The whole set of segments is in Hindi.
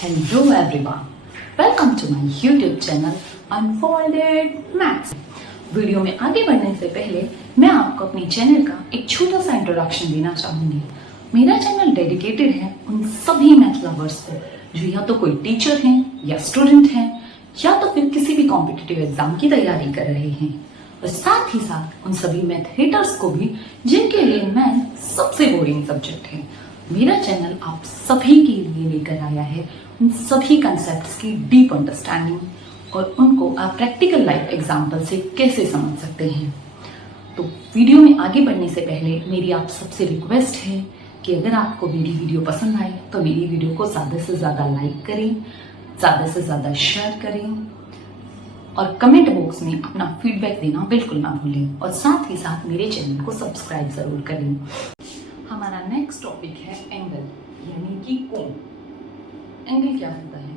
Hello everyone, welcome to my YouTube channel Unfolded Maths। Video में आगे बढ़ने से पहले मैं आपको अपनी चैनल का एक छोटा सा इंट्रोडक्शन देना चाहूंगी। मेरा चैनल डेडिकेटेड है उन सभी मैथ लवर्स को जो या तो कोई टीचर हैं या स्टूडेंट हैं या तो फिर किसी भी कॉम्पिटिटिव एग्जाम की तैयारी कर रहे हैं, और साथ ही साथ उन सभी मैथ हेटर्स को भी जिनके लिए मैथ सबसे बोरिंग सब्जेक्ट है। मेरा चैनल आप सभी के लिए लेकर आया है उन सभी कंसेप्ट्स की डीप अंडरस्टैंडिंग और उनको आप प्रैक्टिकल लाइफ एग्जाम्पल से कैसे समझ सकते हैं। तो वीडियो में आगे बढ़ने से पहले मेरी आप सबसे रिक्वेस्ट है कि अगर आपको मेरी वीडियो पसंद आए तो मेरी वीडियो को ज़्यादा से ज़्यादा लाइक करें, ज़्यादा से ज़्यादा शेयर करें और कमेंट बॉक्स में अपना फीडबैक देना बिल्कुल ना भूलें, और साथ ही साथ मेरे चैनल को सब्सक्राइब ज़रूर करें। हमारा नेक्स्ट टॉपिक है एंगल यानी कि कोण। एंगल क्या होता है?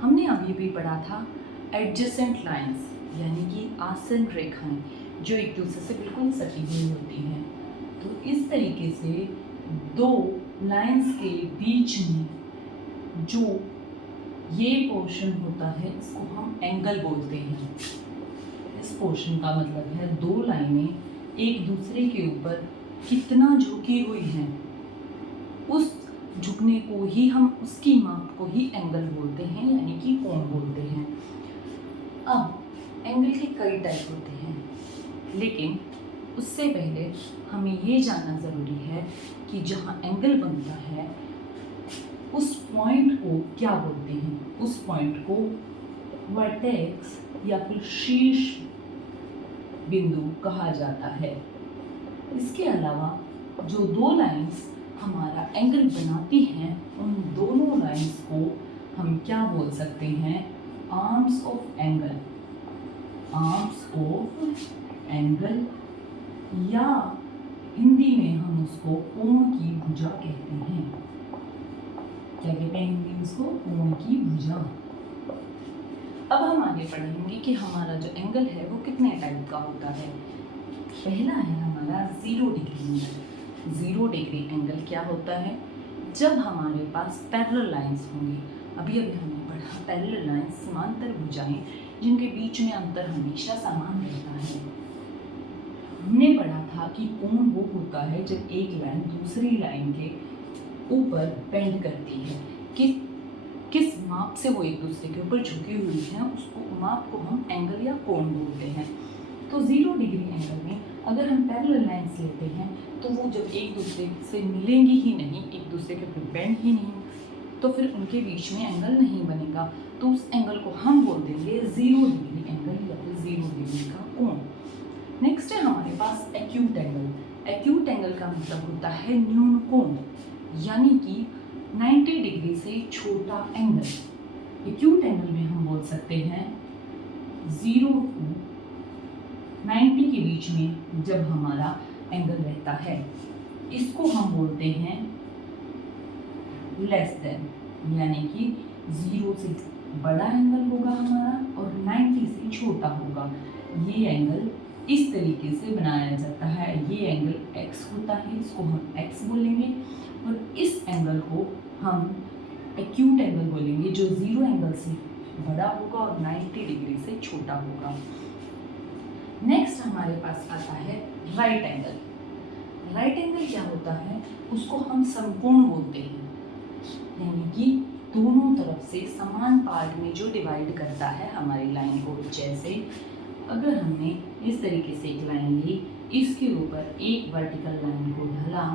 हमने अभी भी पढ़ा था एडजेसेंट लाइंस यानी कि आसन रेखाएं जो एक दूसरे से बिल्कुल सटी हुई होती हैं। तो इस तरीके से दो लाइंस के बीच में जो ये पोर्शन होता है इसको हम एंगल बोलते हैं। इस पोर्शन का मतलब है दो लाइनें एक दूसरे के ऊपर कितना झुकी हुई हैं, उस झुकने को ही हम उसकी माप को ही एंगल बोलते हैं यानी कि कोण बोलते हैं। अब एंगल के कई टाइप होते हैं, लेकिन उससे पहले हमें ये जानना ज़रूरी है कि जहाँ एंगल बनता है उस पॉइंट को क्या बोलते हैं। उस पॉइंट को वर्टेक्स या फिर शीर्ष बिंदु कहा जाता है। इसके अलावा जो दो लाइंस हमारा एंगल बनाती हैं उन दोनों लाइंस को हम क्या बोल सकते हैं? Arms of angle. Arms of angle या हिंदी में हम उसको कोण की भुजा कहते हैं। क्या कहते हैं हिंदी में उसको? कोण की भुजा। अब हम आगे पढ़ेंगे कि हमारा जो एंगल है वो कितने टाइप का होता है। पहला है हमारा 0 डिग्री एंगल। 0 डिग्री एंगल क्या होता है? जब हमारे पास पैरेलल लाइंस होंगी। अभी हमने पढ़ा पैरेलल लाइंस समांतर भुजाएं जिनके बीच में अंतर हमेशा समान रहता है। हमने पढ़ा था कि कोण वो होता है जब एक लाइन दूसरी लाइन के ऊपर बेंड करती है। किस माप से वो एक दूसरे के ऊपर झुकी हुई है उसको माप को हम एंगल या कोण बोलते हैं। तो 0 डिग्री एंगल में अगर हम पैरेलल लाइंस लेते हैं तो वो जब एक दूसरे से मिलेंगी ही नहीं, एक दूसरे के ऊपर बेंड ही नहीं, तो फिर उनके बीच में एंगल नहीं बनेगा। तो उस एंगल को हम बोल देंगे 0 डिग्री एंगल या फिर 0 डिग्री का कोण। नेक्स्ट है हमारे पास एक्यूट एंगल। एक्यूट एंगल का मतलब होता है न्यून कोण यानी कि 90 डिग्री से छोटा एंगल। एक्यूट एंगल में हम बोल सकते हैं 0 to 90 के बीच में जब हमारा एंगल रहता है इसको हम बोलते हैं लेस देन, यानी कि 0 से बड़ा एंगल होगा हमारा और 90 से छोटा होगा। ये एंगल इस तरीके से बनाया जाता है। ये एंगल x होता है, इसको हम x बोलेंगे, और इस एंगल को हम एक्यूट एंगल बोलेंगे जो 0 एंगल से बड़ा होगा और 90 डिग्री से छोटा होगा। नेक्स्ट हमारे पास आता है राइट एंगल। राइट एंगल क्या होता है? उसको हम समकोण बोलते हैं, यानी कि दोनों तरफ से समान पार्ट में जो डिवाइड करता है हमारी लाइन को। जैसे अगर हमने इस तरीके से एक लाइन ली, इसके ऊपर एक वर्टिकल लाइन को ढाला,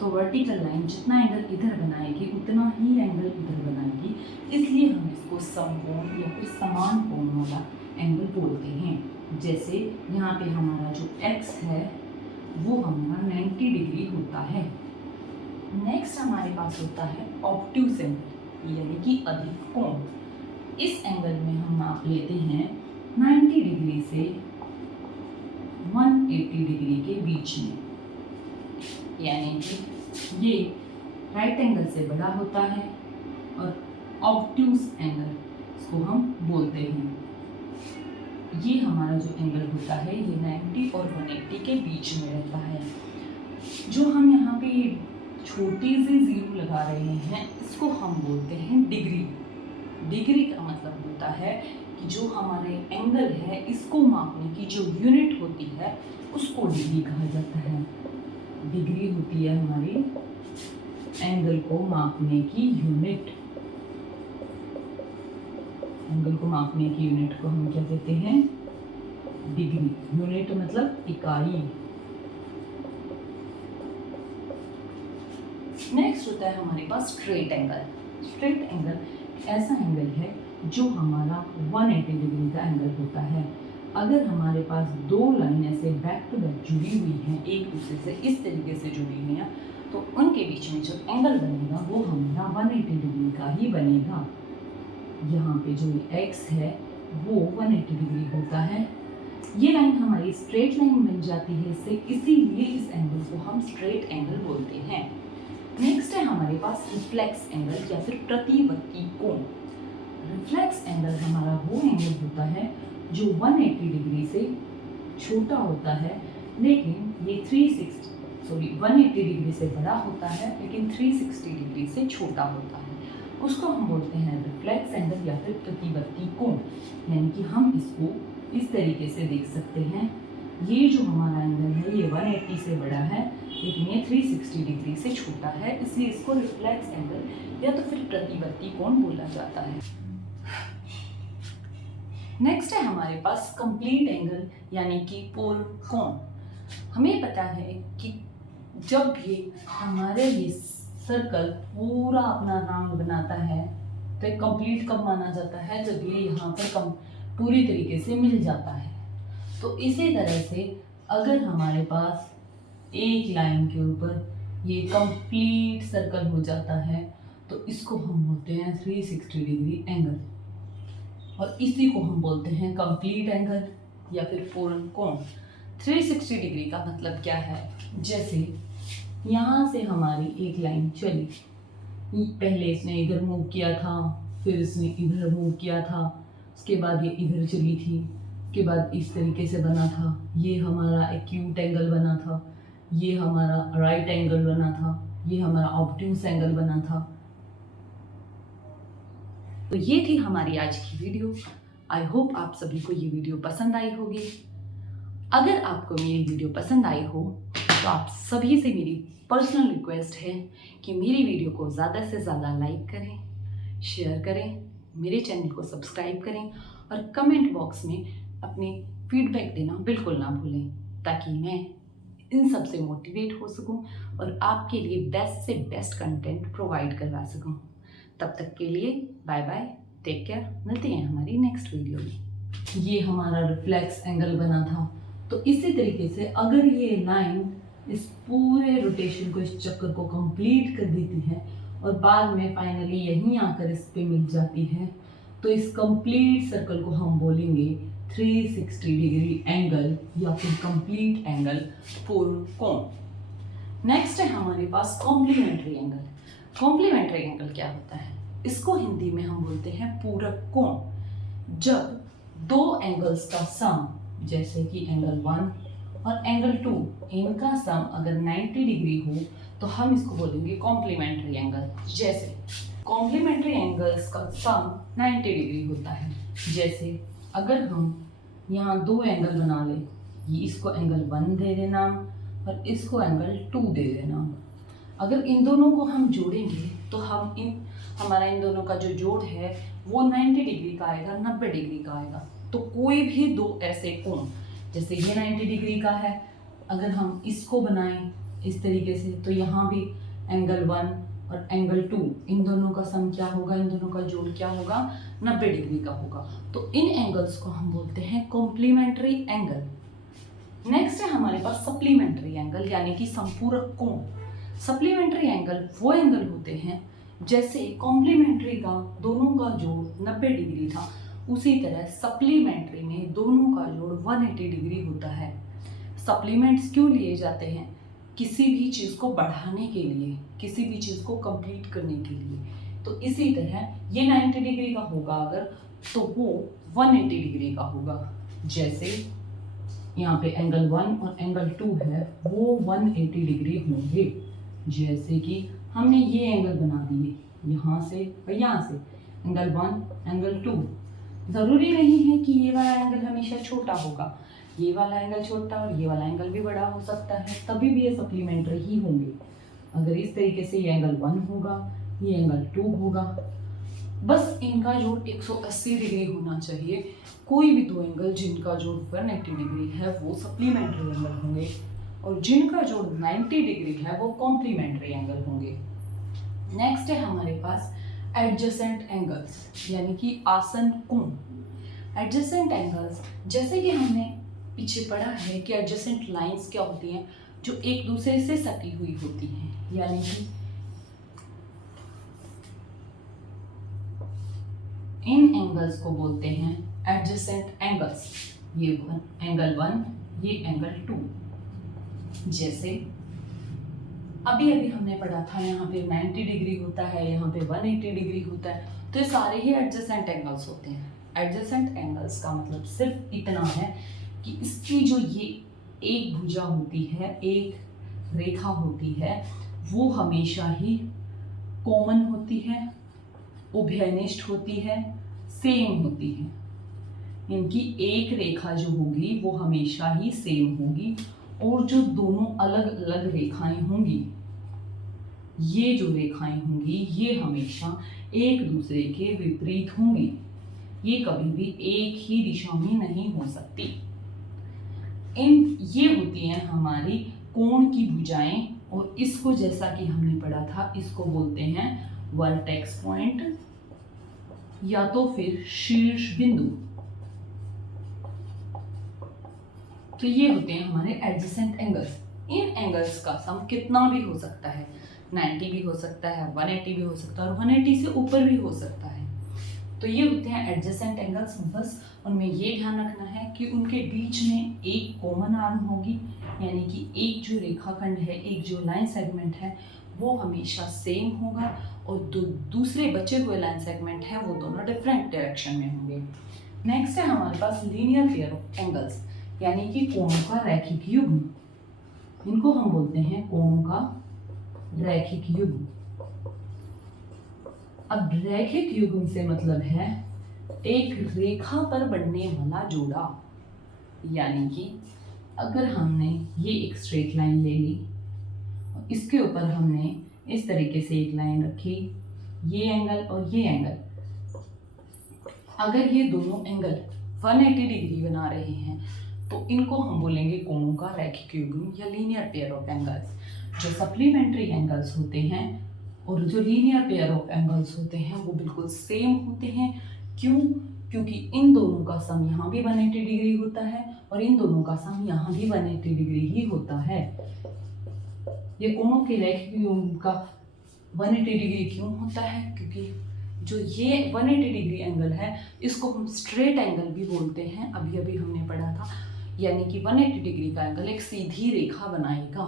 तो वर्टिकल लाइन जितना एंगल इधर बनाएगी उतना ही एंगल इधर बनाएगी, इसलिए हम इसको समकोण या फिर समान कोण वाला एंगल बोलते हैं। जैसे यहाँ पे हमारा जो x है वो हमारा 90 डिग्री होता है। नेक्स्ट हमारे पास होता है ऑब्ट्यूज एंगल यानी कि अधिक कोण। इस एंगल में हम माप लेते हैं 90 डिग्री से 180 डिग्री के बीच में, यानी कि ये राइट एंगल से बड़ा होता है और ऑब्ट्यूज एंगल इसको हम बोलते हैं। ये हमारा जो एंगल होता है ये 90 और 180 के बीच में रहता है। जो हम यहाँ पे छोटी सी 0 लगा रहे हैं इसको हम बोलते हैं डिग्री। डिग्री का मतलब होता है कि जो हमारे एंगल है इसको मापने की जो यूनिट होती है उसको डिग्री कहा जाता है। डिग्री होती है हमारी एंगल को मापने की यूनिट। एंगल को मापने की यूनिट को हम क्या कहते हैं? डिग्री। यूनिट मतलब इकाई। नेक्स्ट होता है हमारे पास स्ट्रेट एंगल। स्ट्रेट एंगल ऐसा एंगल है जो हमारा 180 डिग्री का एंगल होता है। अगर हमारे पास दो लाइन ऐसे बैक टू बैक जुड़ी हुई हैं, एक दूसरे से इस तरीके से जुड़ी हुई हैं, तो उनके बीच में जो एंगल बनेगा वो हमारा 180 डिग्री का ही बनेगा। यहाँ पे जो x है वो 180 डिग्री होता है। ये लाइन हमारी स्ट्रेट लाइन बन जाती है इससे, इसीलिए इस एंगल को हम स्ट्रेट एंगल बोलते हैं। नेक्स्ट है हमारे पास रिफ्लेक्स एंगल या फिर प्रतिवर्ती कोण। रिफ्लेक्स एंगल हमारा वो एंगल होता है जो 180 डिग्री से छोटा होता है, लेकिन ये 180 डिग्री से बड़ा होता है, लेकिन 360 डिग्री से छोटा होता है। उसको हम बोलते हैं रिफ्लेक्स एंगल या फिर प्रतिवर्ती कोण। यानी कि हम इसको इस तरीके से देख सकते हैं, ये जो हमारा एंगल है ये 180 से बड़ा है, लेकिन ये 360 डिग्री से छोटा है, इसलिए इसको रिफ्लेक्स एंगल या तो फिर प्रतिवर्ती कोण बोला जाता है। नेक्स्ट है हमारे पास कंप्लीट एंगल यानी कि पूर्ण कोण। हमें पता है कि जब भी हमारे ये सर्कल पूरा अपना राउंड बनाता है तो एक कंप्लीट कब माना जाता है? जब ये यहाँ पर पूरी तरीके से मिल जाता है। तो इसी तरह से अगर हमारे पास एक लाइन के ऊपर ये कंप्लीट सर्कल हो जाता है तो इसको हम बोलते हैं 360 डिग्री एंगल, और इसी को हम बोलते हैं कंप्लीट एंगल या फिर पूर्ण कोण। 360 डिग्री का मतलब क्या है? जैसे यहाँ से हमारी एक लाइन चली, पहले इसने इधर मूव किया था, फिर इसने इधर मूव किया था, उसके बाद ये इधर चली थी, उसके बाद इस तरीके से बना था, ये हमारा एक्यूट एंगल बना था, ये हमारा राइट एंगल बना था, ये हमारा ऑब्ट्यूस एंगल बना था। तो ये थी हमारी आज की वीडियो। आई होप आप सभी को ये वीडियो पसंद आई होगी। अगर आपको मेरी वीडियो पसंद आई हो तो आप सभी से मेरी पर्सनल रिक्वेस्ट है कि मेरी वीडियो को ज़्यादा से ज़्यादा लाइक करें, शेयर करें, मेरे चैनल को सब्सक्राइब करें और कमेंट बॉक्स में अपनी फीडबैक देना बिल्कुल ना भूलें, ताकि मैं इन सब से मोटिवेट हो सकूं और आपके लिए बेस्ट से बेस्ट कंटेंट प्रोवाइड करवा सकूं। तब तक के लिए बाय बाय, टेक केयर, मिलते हैं हमारी नेक्स्ट वीडियो में। ये हमारा रिफ्लेक्स एंगल बना था, तो इसी तरीके से अगर ये लाइन इस पूरे रोटेशन को, इस चक्कर को कंप्लीट कर देती है और बाद में फाइनली यहीं आकर इस पे मिल जाती है, तो इस कंप्लीट सर्कल को हम बोलेंगे 360 डिग्री एंगल या फिर कंप्लीट एंगल, पूर्ण कोण। नेक्स्ट है हमारे पास कॉम्प्लीमेंट्री एंगल। कॉम्प्लीमेंट्री एंगल क्या होता है? इसको हिंदी में हम बोलते हैं पूरक कोण। जब दो एंगल्स का सम, जैसे कि एंगल 1 और एंगल 2, इनका सम अगर 90 डिग्री हो तो हम इसको बोलेंगे कॉम्प्लीमेंट्री एंगल। जैसे कॉम्प्लीमेंट्री एंगल्स का सम 90 डिग्री होता है। जैसे अगर हम यहाँ दो एंगल बना लें, ये इसको एंगल 1 दे देना और इसको एंगल 2 दे देना। अगर इन दोनों को हम जोड़ेंगे तो हमारा इन दोनों का जो जोड़ है वो 90 डिग्री का आएगा, 90 डिग्री का आएगा। तो कोई भी दो ऐसे कोण, जैसे ये 90 डिग्री का है, अगर हम इसको बनाएं इस तरीके से तो यहाँ भी एंगल 1 और एंगल 2, इन दोनों का सम क्या होगा, इन दोनों का जोड़ क्या होगा, 90 डिग्री का होगा। तो इन एंगल्स को हम बोलते हैं कॉम्प्लीमेंट्री एंगल। नेक्स्ट है हमारे पास सप्लीमेंट्री एंगल यानी कि संपूरक कोण। सप्लीमेंट्री एंगल वो एंगल होते हैं, जैसे कॉम्प्लीमेंट्री का दोनों का जोड़ 90 डिग्री था, उसी तरह सप्लीमेंट्री में दोनों का जोड़ 180 डिग्री होता है। सप्लीमेंट्स क्यों लिए जाते हैं? किसी भी चीज़ को बढ़ाने के लिए, किसी भी चीज़ को कंप्लीट करने के लिए। तो इसी तरह ये 90 डिग्री का होगा अगर, तो वो 180 डिग्री का होगा। जैसे यहाँ पे एंगल 1 और एंगल 2 है, वो 180 डिग्री होंगे। जैसे कि हमने ये एंगल बना दिए यहाँ से और यहाँ से, एंगल 1, एंगल 2। ज़रूरी नहीं है कि ये वाला एंगल हमेशा छोटा होगा, ये वाला एंगल छोटा और ये वाला एंगल भी बड़ा हो सकता है, तभी भी ये सप्लीमेंट्री ही होंगे। अगर इस तरीके से ये एंगल 1 होगा, ये एंगल 2 होगा, बस इनका जोड़ 180 डिग्री होना चाहिए। कोई भी दो एंगल जिनका जोड़ 180 डिग्री है वो सप्लीमेंट्री एंगल होंगे, और जिनका जोड़ 90 डिग्री है वो कॉम्प्लीमेंट्री एंगल होंगे। नेक्स्ट है हमारे पास एडजेसेंट एंगल्स, यानी कि आसन कोण। एडजेसेंट एंगल्स, जैसे कि हमने पीछे पढ़ा है कि एडजेसेंट लाइंस क्या होती हैं, जो एक दूसरे से सटी हुई होती हैं, यानी कि इन एंगल्स को बोलते हैं एडजेसेंट एंगल्स। ये एंगल 1, ये एंगल 2। जैसे अभी अभी हमने पढ़ा था, यहाँ पे 90 डिग्री होता है, यहाँ पे 180 डिग्री होता है, तो ये सारे ही एडजेसेंट एंगल्स होते हैं। एडजेसेंट एंगल्स का मतलब सिर्फ इतना है कि इसकी जो ये एक भुजा होती है, एक रेखा होती है, वो हमेशा ही कॉमन होती है, उभयनिष्ठ होती है, सेम होती है। इनकी एक रेखा जो होगी वो हमेशा ही सेम होगी, और जो दोनों अलग अलग रेखाएं होंगी, ये जो रेखाएं होंगी ये हमेशा एक दूसरे के विपरीत होंगी। ये कभी भी एक ही दिशा में नहीं हो सकती। ये होती हैं हमारी कोण की भुजाएं, और इसको जैसा कि हमने पढ़ा था, इसको बोलते हैं वर्टेक्स पॉइंट या तो फिर शीर्ष बिंदु। तो ये होते हैं हमारे एडजेसेंट एंगल्स। इन एंगल्स का सम कितना भी हो सकता है, 90 भी हो सकता है, 180 भी हो सकता है, और 180 से ऊपर भी हो सकता है। तो ये होते हैं एडजेसेंट एंगल्स। बस उनमें ये ध्यान रखना है कि उनके बीच में एक कॉमन आर्म होगी, यानी कि एक जो रेखाखंड है, एक जो लाइन सेगमेंट है, वो हमेशा सेम होगा, और दूसरे बचे हुए लाइन सेगमेंट हैं वो दोनों डिफरेंट डायरेक्शन में होंगे। नेक्स्ट है हमारे पास लीनियर पेयर ऑफ एंगल्स, यानी कि कोणों का रैखिक युग्म। इनको हम बोलते हैं कोणों का रैखिक युग्म। अब रैखिक युग्म से मतलब है एक रेखा पर बनने वाला जोड़ा, यानी कि अगर हमने ये एक स्ट्रेट लाइन ले ली, इसके ऊपर हमने इस तरीके से एक लाइन रखी, ये एंगल और ये एंगल, अगर ये दोनों एंगल 180 डिग्री बना रहे हैं तो इनको हम बोलेंगे कोणों का रैखिक युग्म या लीनियर पेयर ऑफ एंगल्स। जो सप्लीमेंट्री एंगल्स होते हैं और जो लीनियर पेयर ऑफ एंगल्स होते हैं वो बिल्कुल सेम होते हैं। क्यों? क्योंकि इन दोनों का सम यहाँ भी 180 डिग्री होता है और इन दोनों का सम यहाँ भी 180 डिग्री ही होता है। ये कोणों के रैखिक युग्म का 180 डिग्री क्यों होता है? क्योंकि जो ये 180 डिग्री एंगल है इसको हम स्ट्रेट एंगल भी बोलते हैं, अभी अभी हमने पढ़ा था। यानी कि 180 डिग्री का एंगल एक सीधी रेखा बनाएगा,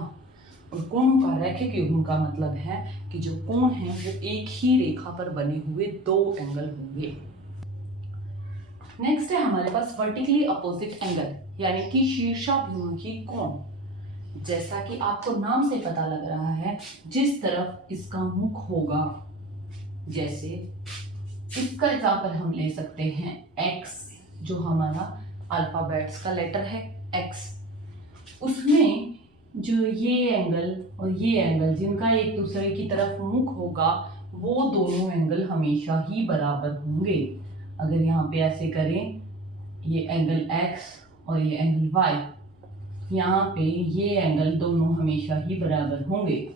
और कोणों का रैखिक युग्म का मतलब है कि जो कोण हैं वो एक ही रेखा पर बने हुए दो एंगल होंगे। नेक्स्ट है हमारे पास वर्टिकली अपोजिट एंगल, यानी कि शीर्षाभिमुखी कोण। जैसा कि आपको नाम से पता लग रहा है, जिस तरफ इसका मुख होगा, जैसे इसका एग्जाम्पल हम ले सकते हैं x, जो हमारा अल्फाबेट्स का लेटर है x, उसमें जो ये एंगल और ये एंगल जिनका एक दूसरे की तरफ मुख होगा वो दोनों एंगल हमेशा ही बराबर होंगे। अगर यहाँ पे ऐसे करें, ये एंगल x और ये एंगल y, यहाँ पे ये एंगल दोनों हमेशा ही बराबर होंगे।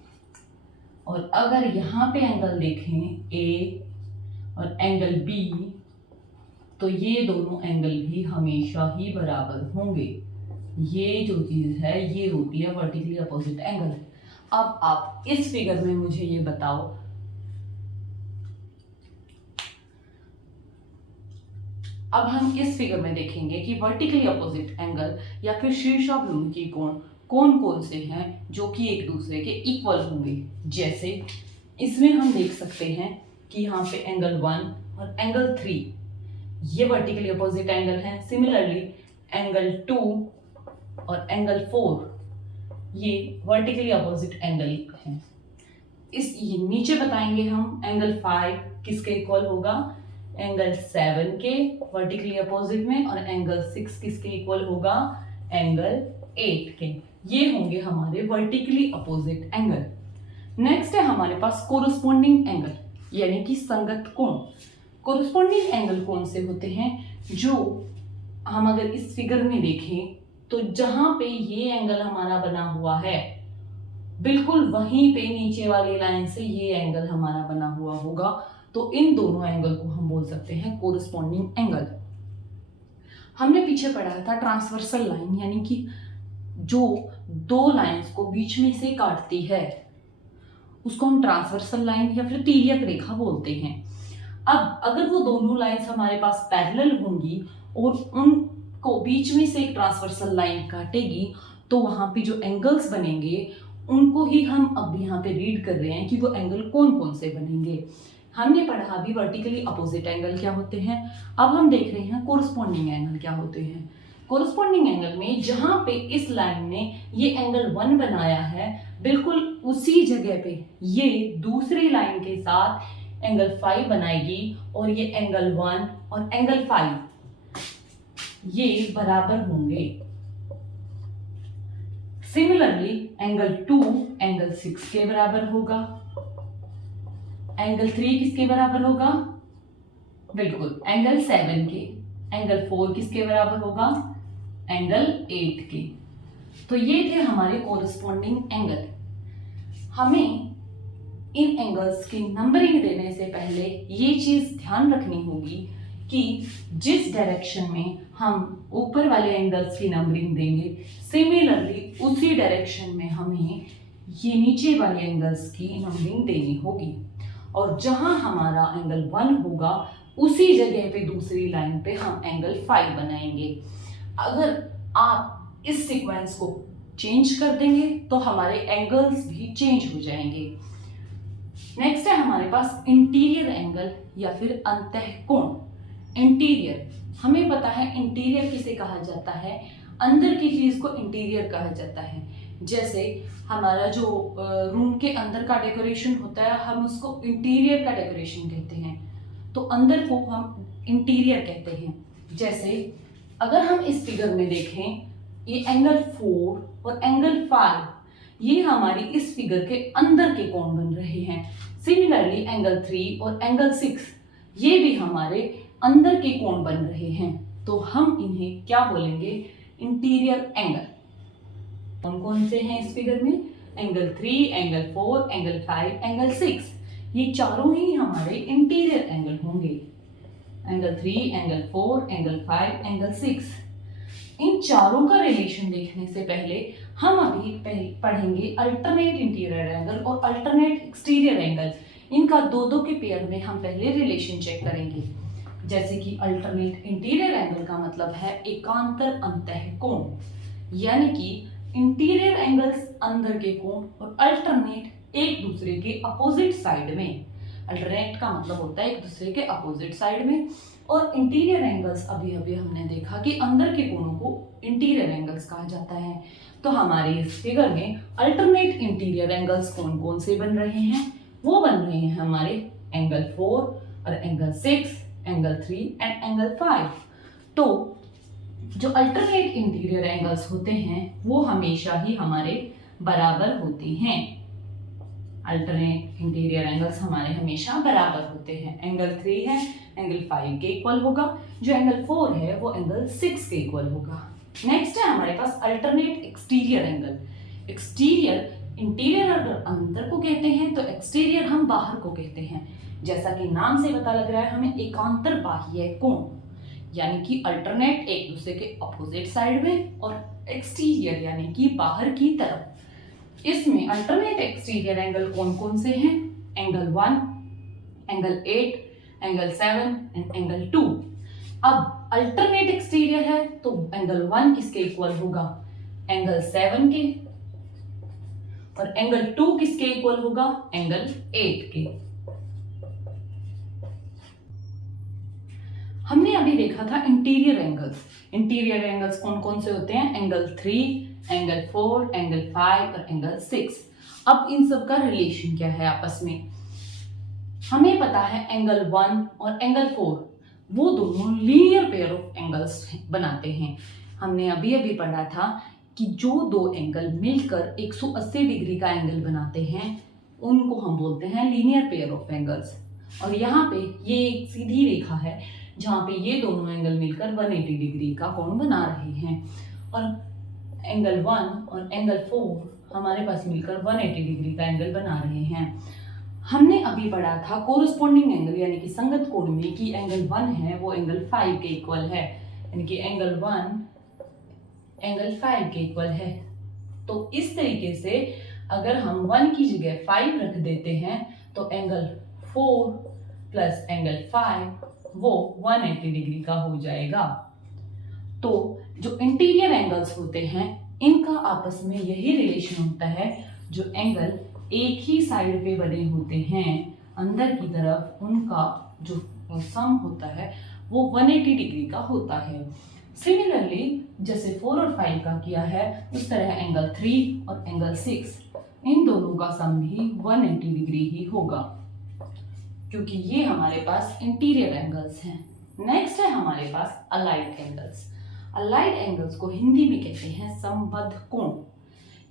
और अगर यहाँ पे एंगल देखें a और एंगल b, तो ये दोनों एंगल भी हमेशा ही बराबर होंगे। ये जो चीज़ है ये होती है वर्टिकली अपोजिट एंगल। अब आप इस फिगर में मुझे ये बताओ, अब हम इस फिगर में देखेंगे कि वर्टिकली अपोजिट एंगल या फिर शीर्षाभिमुखी कोण कौन कौन से हैं जो कि एक दूसरे के इक्वल होंगे। जैसे इसमें हम देख सकते हैं कि यहाँ पे एंगल 1 और एंगल 3 ये वर्टिकली अपोजिट एंगल हैं। सिमिलरली एंगल 2 और एंगल 4 ये वर्टिकली अपोजिट एंगल हैं। इस नीचे बताएंगे हम एंगल 5 किसके इक्वल होगा, एंगल 7 के वर्टिकली अपोजिट में, और एंगल 6 किसके इक्वल होगा, एंगल 8 के। ये होंगे हमारे वर्टिकली अपोजिट एंगल। नेक्स्ट है हमारे पास कोरस्पॉन्डिंग एंगल, यानी कि संगत कोण। कोरस्पॉन्डिंग एंगल कौन से होते हैं, जो हम अगर इस फिगर में देखें तो जहां पे ये एंगल हमारा बना हुआ है बिल्कुल वहीं पे नीचे वाली लाइन से ये एंगल हमारा बना हुआ होगा, तो इन दोनों एंगल को हम बोल सकते हैं कोरस्पॉन्डिंग एंगल। हमने पीछे पढ़ा था ट्रांसवर्सल लाइन, यानी कि जो दो लाइंस को बीच में से काटती है उसको हम ट्रांसवर्सल लाइन या फिर तिर्यक रेखा बोलते हैं। अब अगर वो दोनों लाइंस हमारे पास पैरेलल होंगी और उनको बीच में से एक ट्रांसवर्सल लाइन काटेगी, तो वहां पे जो एंगल्स बनेंगे उनको ही हम अब यहाँ पे रीड कर रहे हैं कि वो एंगल कौन कौन से बनेंगे। हमने पढ़ा अभी वर्टिकली अपोजिट एंगल क्या होते हैं, अब हम देख रहे हैं कोरस्पॉन्डिंग एंगल क्या होते हैं। कोरस्पॉन्डिंग एंगल में जहां पे इस लाइन ने ये एंगल 1 बनाया है, बिल्कुल उसी जगह पे ये दूसरी लाइन के साथ एंगल 5 बनाएगी, और ये एंगल 1 और एंगल 5 ये बराबर होंगे। सिमिलरली एंगल 2 एंगल 6 के बराबर होगा। एंगल 3 किसके बराबर होगा, बिल्कुल एंगल 7 के। एंगल 4 किसके बराबर होगा, एंगल 8 के। तो ये थे हमारे कोरस्पॉन्डिंग एंगल। हमें इन एंगल्स की नंबरिंग देने से पहले ये चीज ध्यान रखनी होगी कि जिस डायरेक्शन में हम ऊपर वाले एंगल्स की नंबरिंग देंगे, सिमिलरली उसी डायरेक्शन में हमें ये नीचे वाले एंगल्स की नंबरिंग देनी होगी। और जहां हमारा एंगल 1 होगा उसी जगह पे दूसरी लाइन पे हम एंगल 5 बनाएंगे। अगर आप इस सीक्वेंस को चेंज कर देंगे तो हमारे एंगल्स भी चेंज हो जाएंगे। नेक्स्ट है हमारे पास इंटीरियर एंगल या फिर अंतःकोण। इंटीरियर, हमें पता है इंटीरियर किसे कहा जाता है, अंदर की चीज को इंटीरियर कहा जाता है। जैसे हमारा जो रूम के अंदर का डेकोरेशन होता है हम उसको इंटीरियर का डेकोरेशन कहते हैं, तो अंदर को हम इंटीरियर कहते हैं। जैसे अगर हम इस फिगर में देखें, ये एंगल 4 और एंगल 5 ये हमारी इस फिगर के अंदर के कोण बन रहे हैं। सिमिलरली एंगल 3 और एंगल 6 ये भी हमारे अंदर के कोण बन रहे हैं, तो हम इन्हें क्या बोलेंगे, इंटीरियर एंगल। कौन कौन से हैं इस फिगर में, एंगल 3, एंगल 4, एंगल 5, एंगल 6, ये चारों ही हमारे इंटीरियर एंगल होंगे। Angle 3, angle 4, angle 5, angle 6। इन चारों का रिलेशन देखने से पहले हम अभी पढ़ेंगे अल्टरनेट इंटीरियर एंगल और अल्टरनेट एक्सटीरियर एंगल। इनका दो के पेयर में हम पहले रिलेशन चेक करेंगे। जैसे कि अल्टरनेट इंटीरियर एंगल का मतलब है एकांतर अंतःकोण, यानी कि इंटीरियर एंगल्स अंदर के कोण और अल्टरनेट एक दूसरे के अपोजिट साइड में। अल्टरनेट का मतलब होता है एक दूसरे के अपोजिट साइड में, और इंटीरियर एंगल्स अभी अभी हमने देखा कि अंदर के कोणों को इंटीरियर एंगल्स कहा जाता है। तो हमारे इस फिगर में अल्टरनेट इंटीरियर एंगल्स कौन कौन से बन रहे हैं, वो बन रहे हैं हमारे एंगल 4 और एंगल 6, एंगल 3 एंड एंगल 5। तो जो अल्टरनेट इंटीरियर एंगल्स होते हैं वो हमेशा ही हमारे बराबर होते हैं। अल्टरनेट इंटीरियर एंगल्स हमारे हमेशा बराबर होते हैं। एंगल 3 है एंगल 5 के इक्वल होगा, जो एंगल 4 है वो एंगल 6 के इक्वल होगा। नेक्स्ट है हमारे पास alternate exterior angle. Exterior, interior अगर अंदर को कहते हैं तो एक्सटीरियर हम बाहर को कहते हैं। जैसा कि नाम से पता लग रहा है हमें एकांतर बाह्य कोण, यानी कि अल्टरनेट एक दूसरे के अपोजिट साइड में, और एक्सटीरियर यानी कि बाहर की तरफ। इसमें अल्टरनेट एक्सटीरियर एंगल कौन कौन से हैं, angle 1, angle 8, angle 7 and angle 2। अब अल्टरनेट एक्सटीरियर है तो एंगल 1 किसके इक्वल होगा, एंगल 7 के, और एंगल 2 किसके इक्वल होगा, एंगल 8 के। हमने अभी देखा था इंटीरियर एंगल्स। इंटीरियर एंगल्स कौन कौन से होते हैं, एंगल 3, एंगल 4, एंगल 5 और एंगल 6। अब इन सब का रिलेशन क्या है आपस में। हमें पता है एंगल 1 और एंगल 4 वो दोनों लीनियर पेयर ऑफ एंगल्स बनाते हैं। हमने अभी अभी पढ़ा था कि जो दो एंगल मिलकर 180 डिग्री का एंगल बनाते हैं उनको हम बोलते हैं लीनियर पेयर ऑफ एंगल्स। और यहाँ पे ये एक सीधी रेखा है जहाँ पे ये दोनों एंगल मिलकर 180 डिग्री का कोण बना रहे हैं, और एंगल 1 और एंगल 4 हमारे पास मिलकर 180 डिग्री का एंगल बना रहे हैं। हमने अभी पढ़ा था कोरस्पोंडिंग एंगल यानी कि संगत कोण में कि एंगल 1 है वो एंगल 5 के इक्वल है, यानी कि एंगल 1 एंगल 5 के इक्वल है। तो इस तरीके से अगर हम 1 की जगह 5 रख देते हैं तो एंगल 4 प्लस एंगल 5 वो 180 डिग्री का हो जाएगा। तो जो इंटीरियर एंगल्स होते हैं इनका आपस में यही रिलेशन होता है, जो एंगल एक ही साइड पे बने होते हैं अंदर की तरफ उनका जो सम होता है वो 180 डिग्री का होता है। सिमिलरली जैसे 4 और 5 का किया है उस तरह एंगल 3 और एंगल 6 इन दोनों का सम भी 180 डिग्री ही होगा, क्योंकि ये हमारे पास इंटीरियर एंगल्स हैं। नेक्स्ट है हमारे पास अलाइड एंगल्स। अलाइड एंगल्स को हिंदी में कहते हैं संबद्ध कोण,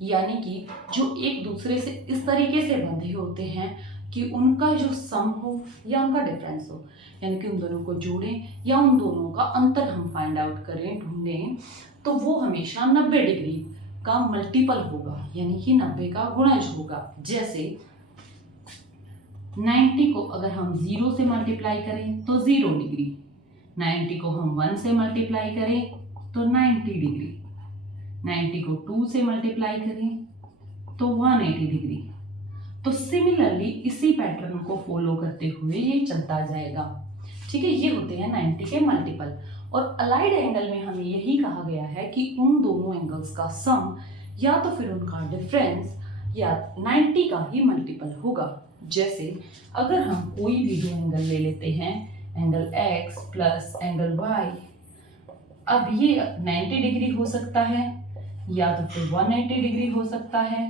यानी कि जो एक दूसरे से इस तरीके से बंधे होते हैं कि उनका जो सम हो या उनका डिफरेंस हो, यानी कि उन दोनों को जोड़ें या उन दोनों का अंतर हम फाइंड आउट करें, ढूंढें, तो वो हमेशा 90 डिग्री का मल्टीपल होगा, यानी कि 90 का गुणज होगा। जैसे 90 को अगर हम 0 से मल्टीप्लाई करें तो 0 डिग्री, 90 को हम 1 से मल्टीप्लाई करें तो 90 डिग्री, 90 को 2 से मल्टीप्लाई करें तो 180 डिग्री। तो सिमिलरली इसी पैटर्न को फॉलो करते हुए ये चलता जाएगा। ठीक है, ये होते हैं 90 के मल्टीपल। और अलाइड एंगल में हमें यही कहा गया है कि उन दोनों एंगल्स का सम या तो फिर उनका डिफरेंस या 90 का ही मल्टीपल होगा। जैसे अगर हम कोई भी दो एंगल ले लेते हैं, angle x plus angle y, अब ये 90 डिग्री हो सकता है या तो फिर 180 डिग्री हो सकता है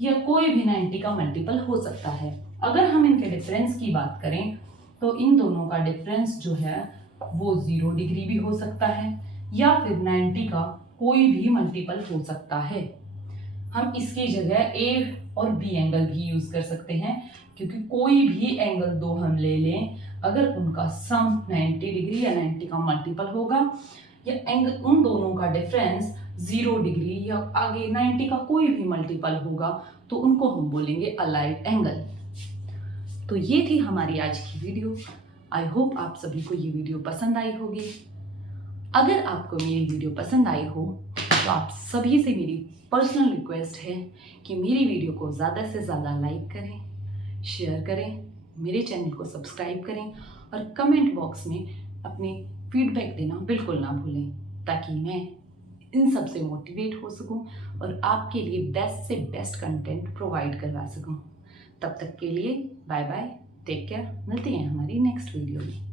या कोई भी 90 का मल्टीपल हो सकता है। अगर हम इनके डिफरेंस की बात करें तो इन दोनों का डिफरेंस जो है वो 0 डिग्री भी हो सकता है या फिर 90 का कोई भी मल्टीपल हो सकता है। हम इसकी जगह A और B एंगल भी यूज कर सकते हैं, क्योंकि कोई भी एंगल दो हम ले लें अगर उनका सम 90 डिग्री या 90 का मल्टीपल होगा या एंगल उन दोनों का डिफरेंस 0 डिग्री या आगे 90 का कोई भी मल्टीपल होगा तो उनको हम बोलेंगे अलाइड एंगल। तो ये थी हमारी आज की वीडियो। आई होप आप सभी को ये वीडियो पसंद आई होगी। अगर आपको मेरी वीडियो पसंद आई हो तो आप सभी से मेरी पर्सनल रिक्वेस्ट है कि मेरी वीडियो को ज़्यादा से ज़्यादा लाइक करें, शेयर करें, मेरे चैनल को सब्सक्राइब करें और कमेंट बॉक्स में अपनी फीडबैक देना बिल्कुल ना भूलें, ताकि मैं इन सब से मोटिवेट हो सकूं और आपके लिए बेस्ट से बेस्ट कंटेंट प्रोवाइड करवा सकूं। तब तक के लिए बाय बाय, टेक केयर, मिलते हैं हमारी नेक्स्ट वीडियो में।